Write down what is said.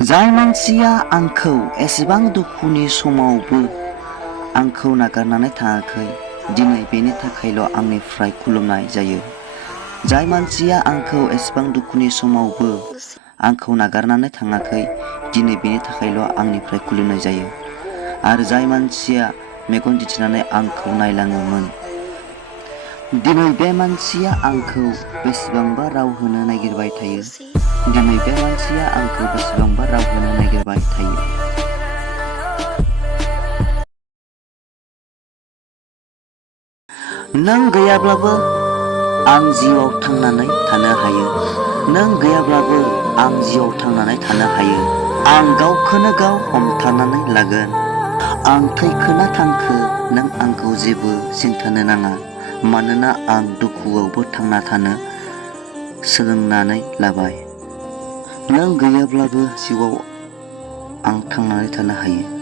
जाय मानसिया आंखौ एसेबां दुखुनि समावबो आंखौ नागारनानै थाङाखै, दिनै बेनि थाखायल' आंनिफ्राय खुलुमनाय जायो। जाय मानसिया आंखौ एसेबां दुखुनि समावबो आंखौ नागारनानै थाङाखै, दिनै बेनि थाखायल' आंनिफ्राय खुलुमनाय जायो। आरो जाय मानसिया मेगन दिन्थिनानै आंखौ नायलाङोमोन, दिनै बे मानसिया आंखौ बेसेबांबा राव होनो नागिरबाय थायो। दिनै बे मानसिया आंखौ बेसेबांबा राव होनो नागिरबाय थायो। नों गैयाब्लाबो आं जिउआव थांनानै थानो हायो। नों गैयाब्लाबो आं जिउआव थांनानै थानो हायो। आं गावखौनो गाव हमथानानै लागोन। आं थैखोना थांखो, नों आंखौ जेबो सिन्थानो नाङा, मानोना आं दुखुआवबो थांना थानो सोलोंनानै लाबाय। नों गैयाब्लाबो जिउआव आं थांनानै थानो हायो।